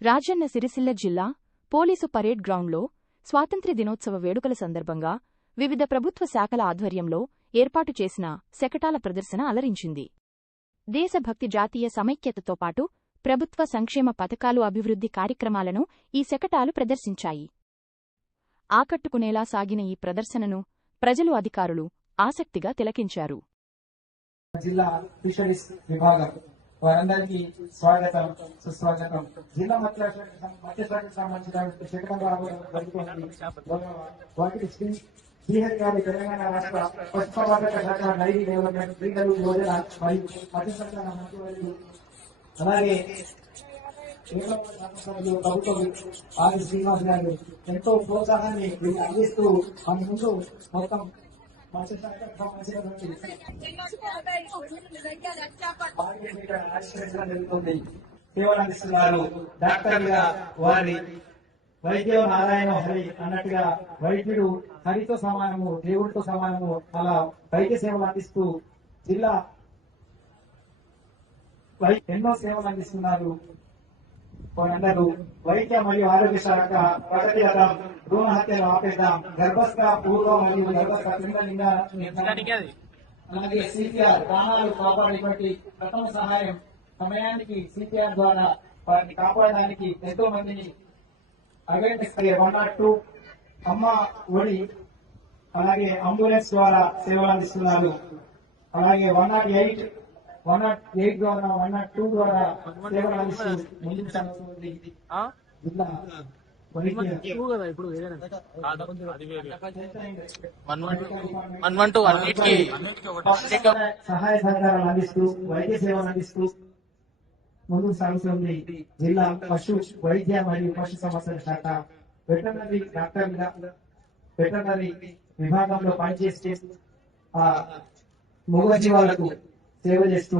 రాజన్న సిరిసిల్ల జిల్లా police parade గ్రౌండ్లో స్వాతంత్ర్య దినోత్సవ వేడుకల సందర్భంగా వివిధ ప్రభుత్వ శాఖల ఆధ్వర్యంలో ఏర్పాటు చేసిన శకటాల ప్రదర్శన అలరించింది. దేశభక్తి, జాతీయ సమైక్యతతో పాటు ప్రభుత్వ సంక్షేమ పథకాలు, అభివృద్ధి కార్యక్రమాలను ఈ శకటాలు ప్రదర్శించాయి. ఆకట్టుకునేలా సాగిన ఈ ప్రదర్శనను ప్రజలు, అధికారులు ఆసక్తిగా తిలకించారు. జిల్లా ఫిషరీస్ విభాగం వారందరికీ స్వాగతం, సుస్వాగతం. జిల్లా మత్స్యశాఖకు సంబంధించిన శకటం వాటికి శ్రీహరి గారి తెలంగాణ రాష్ట్ర పశుసంవర్ధక శాఖ, డైరీ డెవలప్మెంట్, క్రీడలు, యోజన మరియు మత్స్యశాఖ మంత్రివర్యులు, అలాగే ప్రభుత్వం ఆర్ శ్రీనివాస్ గారు ఎంతో ప్రోత్సాహాన్ని వీళ్ళు అందిస్తూ మన ముందు మొత్తం మత్స్యశాఖకు సంబంధించినటువంటి జరుగుతుంది. సేవలు అందిస్తున్నారు. డాక్టర్గా వారి వైద్యం నారాయణ హరి అన్నట్టుగా వైద్యుడు హరితో సమానము, దేవుడితో సమానము, అలా వైద్య సేవలు అందిస్తూ జిల్లా ఎన్నో సేవలు అందిస్తున్నారు. వారందరూ వైద్య మరియు ఆరోగ్య శాఖ ప్రగతి రథం, భ్రూణ హత్యలు ఆపేద్దాం, గర్భస్థ పూర్వ మరియు గర్భస్థ పిండ అలాగే సిపిఆర్, ప్రాణాలు కాపాడేటువంటి ప్రథమ సహాయం సమయానికి సిపిఆర్ ద్వారా వారిని కాపాడడానికి ఎంతో మందిని అవేర్నెస్ 102 అమ్మ ఒడి, అలాగే అంబులెన్స్ ద్వారా సేవలు అందిస్తున్నారు. అలాగే 108 ద్వారా 102 ద్వారా సేవలు అందిస్తూ ముందుకు సాగుతుంది. జిల్లా సహాయ సహకారాలు అందిస్తూ వైద్య సేవలు అందిస్తూ ముందుకు సాగుతుంది. జిల్లా పశు వైద్య మరియు పశు సంవర్ధక శాఖ వెటర్నరీ డాక్టర్గా వెటర్నరీ విభాగంలో పనిచేస్తూ ఆ మూగ జీవాలకు సేవ చేస్తూ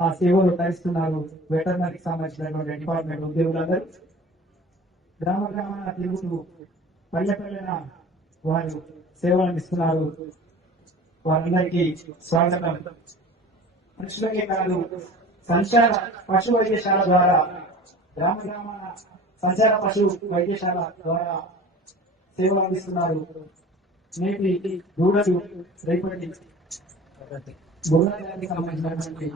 ఆ సేవలు తరిస్తున్నారు. వెటర్నరీకి సంబంధించినటువంటి డిపార్ట్మెంట్ ఉద్యోగులందరూ గ్రామ గ్రామాన తిరుగుతూ పల్లెపల్లెన వారు సేవలు అందిస్తున్నారు. వారందరికీ స్వాగతం. మనుషులకే కాదు, సంచార పశు వైద్యశాల ద్వారా గ్రామ గ్రామాన సంచార పశు వైద్యశాల ద్వారా సేవలు అందిస్తున్నారు. నేటి దూడలు రేపటి గోడకి సంబంధించినటువంటి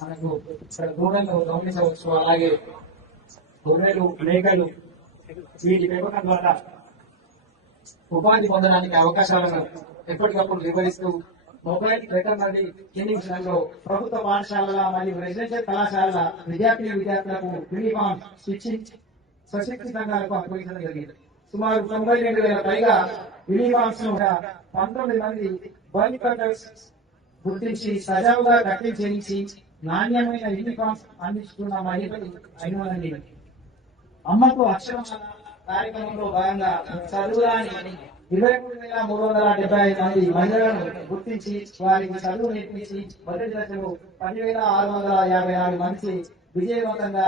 మనకు ఇక్కడ దూడలు గమనించవచ్చు. అలాగే గొర్రెలు, మేకలు వీటి పెంపకం ద్వారా ఉపాధి పొందడానికి అవకాశాలను ఎప్పటికప్పుడు వివరిస్తూ మొబైల్ వెటర్నరీ ట్రైనింగ్ సెంటర్లో ప్రభుత్వ పాఠశాలల మరియు రెసిడెన్షియల్ కళాశాలల విద్యార్థులకు యూనిఫామ్ స్టిచ్చింగ్ సశక్తి సంఘాలకు అప్పగించడం జరిగింది. సుమారు 92,000 పైగా యూనిఫామ్స్ 19 మంది బాడీ కటర్స్ గుర్తించి సజావుగా కటింగ్ చేయించి నాణ్యమైన యూనిఫామ్స్ అందిస్తున్న మహిళలు అయినవారండి. అమ్మకు అక్షరమాల కార్యక్రమంలో భాగంగా చదువురాని 23,375 మంది మహిళలను గుర్తించి వారికి చదువు నేర్పించి మొదటి దశలో 10,654 మంది విజయవంతంగా